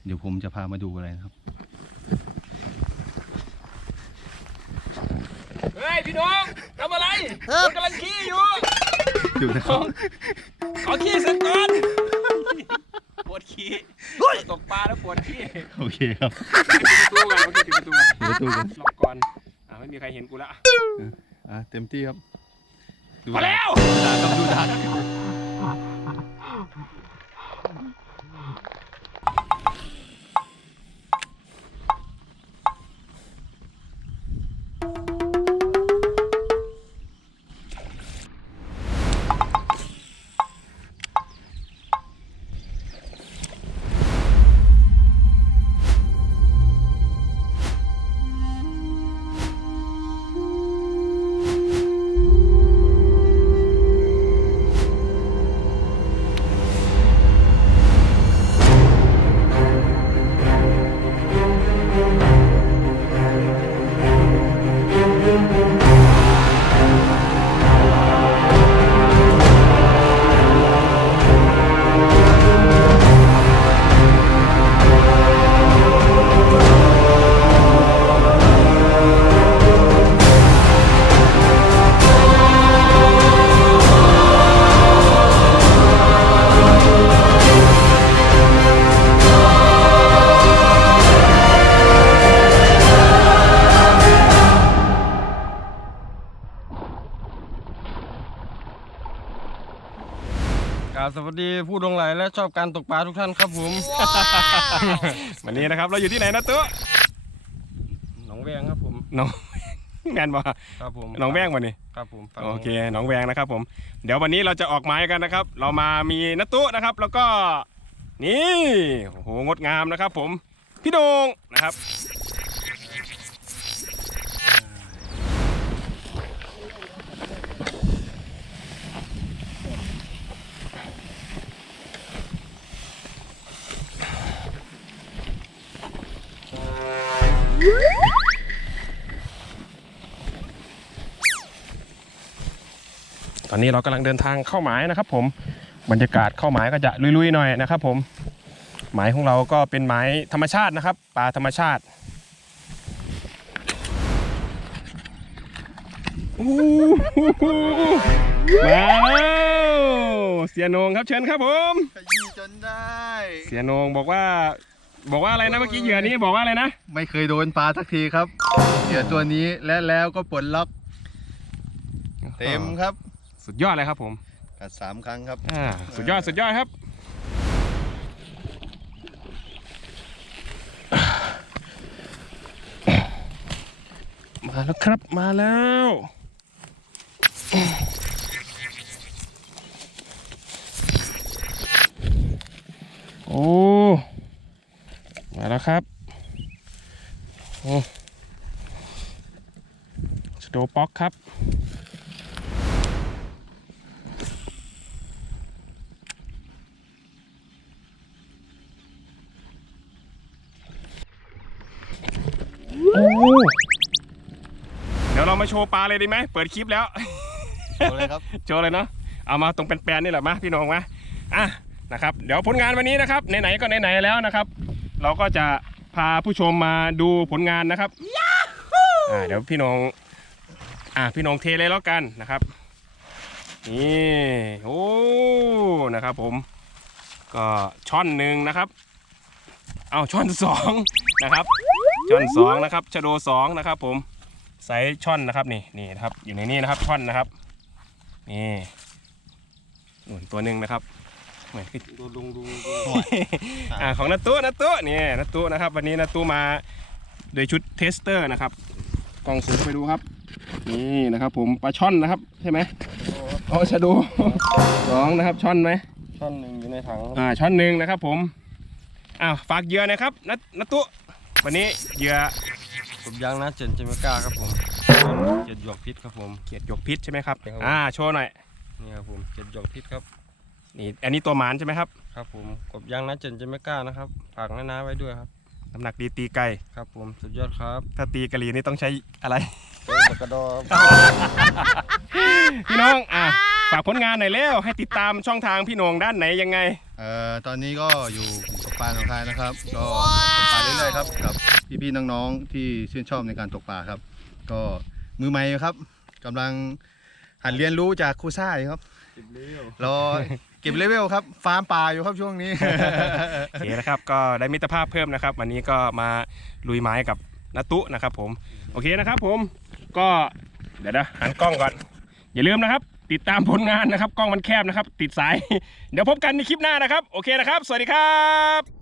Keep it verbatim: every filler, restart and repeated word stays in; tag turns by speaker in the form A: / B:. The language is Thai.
A: เดี๋ยวผมจะพามาดูอะไรนะครับ
B: เฮ้ยพี่น้องทำอะไรผมกำลังขี้อยู่
A: อยู่นะครับ
B: ขอขี้สักก่อนปวดขี้ตกปลาแล้วปวดขี้
A: โอเคครับ
B: ปิดประตูก่อนโอเคปิดประตูก่อน
A: ปิดประตูก่อน
B: ล็อกก่อนอ่าไม่มีใครเห็นกูละ
A: อ่ะเต็มที่ครับ
B: พอแล้ว
A: ดาครับดูดา
B: สวัสดีผู้ดวงไหลและชอบการตกปลาทุกท่านครับผมวันนี้นะครับเราอยู่ที่ไหนนะตุ๊หนองแวงครับผมหนองแมนบ่ครับผมหนองแวงวันนี้ครับผมโอเคหนองแวงนะครับผมเดี๋ยววันนี้เราจะออกหมายกันนะครับเรามามีนัตุ๊นะครับแล้วก็นี่โอ้โหงดงามนะครับผมพี่โดงนะครับตอนนี้เรากำลังเดินทางเข้าหมายนะครับผมบรรยากาศเข้าหมายก็จะลุยๆหน่อยนะครับผมหมายของเราก็เป็นหมายธรรมชาตินะครับปลาธรรมชาติมาแล้วเสียโหนงครับเชิญครับผม
A: ขยี้จนได้
B: เสียโหนงบอกว่าบอกว่าอะไรนะเมื่อกี้เหยื่อนี้บอกว่าอะไรนะ
A: ไม่เคยโดนปลาสักทีครับเหยื่อตัวนี้และแล้วก็ปลดล็อกเต็มครับ
B: สุดยอดเลยครับผม
A: กัดสามครั้งครับ
B: อ่าสุดยอดสุดยอดครับมาแล้วครับมาแล้วโอ้มาแล้วครับโอ้สโตป๊อกครับเดี๋ยวเรามาโชว์ปลาเลยดีไหมเปิดคลิปแล้ว
A: โชว์เลยครับ
B: โชว์เลยเนาะเอามาตรงแปลนๆนี่แหละมาพี่น้องมาอ่ะนะครับเดี๋ยวผลงานวันนี้นะครับไหนๆก็ไหนๆแล้วนะครับเราก็จะพาผู้ชมมาดูผลงานนะครับอ่าเดี๋ยวพี่น้องอ่ะพี่น้องเทเลยแล้วกันนะครับนี่โอ้นะครับผมก็ช่อนหนึ่งนะครับเอาช่อนสองนะครับช่อนสองนะครับชะโดสองนะครับผมไซส์ช่อนนะครับนี่นี่นะครับอยู่ในนี้นะครับช่อนนะครับนี่หนุนตัวหนึ่งนะครับเหมือนดูลุงดูอ่าของนัตตู้นัตตู้นี่นัตตู้นะครับวันนี้นัตตู้มาโดยชุดเทสเตอร์นะครับกล้องสูงไปดูครับนี่นะครับผมปลาช่อนนะครับใช่ไหมโอ้ชะโดสองนะครับช่อนไหม
C: ช่อนหนึ่งอยู่ในถัง
B: อ่าช่อนหนึ่งนะครับผมอ้าวฝากเหยื่อนะครับนัตนัตตู้วันนี้เหยื่อ
C: ผมยังนะเจนเจมิก้าครับผมเจ็ดหยกพิษครับผม
B: เกียรติหยกพิษใช่ไหมครับอ่าโชว์หน่อย
C: นี่ครับผมเจ็ดหยกพิษครับ
B: นี่อันนี้ตัวหมานใช่ไหมครับ
C: ครับผมกบยังนะเจนเจมิก้านะครับฝากน้าๆไว้ด้วยครับ
B: น้ำหนักดีตีไกล
C: ครับผมสุดยอดครับ
B: ถ้าตีกะหรี่นี่ต้องใช้อะไร
C: กระดอ
B: พี่น้องอ่ะฝากผลงานหน่อยเร็วให้ติดตามช่องทางพี่น้องด้านไหนยังไง
A: เอ่อตอนนี้ก็อยู่ตกปลาหนองคายนะครับก็ตกปลาเรื่อยๆครับกับพี่ๆน้องๆที่ชื่นชอบในการตกปลาครับก็มือใหม่ครับกำลังหัดเรียนรู้จากครูซ่าอยู่ครับรอเก็บเลเวลครับฟาร์มปลาอยู่ครับช่วงนี้
B: โอเคนะครับก็ได้มิตรภาพเพิ่มนะครับวันนี้ก็มาลุยไม้กับนาตุนะครับผมโอเคนะครับผมก็เดี๋ยวนะหันกล้องก่อนอย่าลืมนะครับติดตามผลงานนะครับกล้องมันแคบนะครับติดสาย เดี๋ยวพบกันในคลิปหน้านะครับโอเคนะครับสวัสดีครับ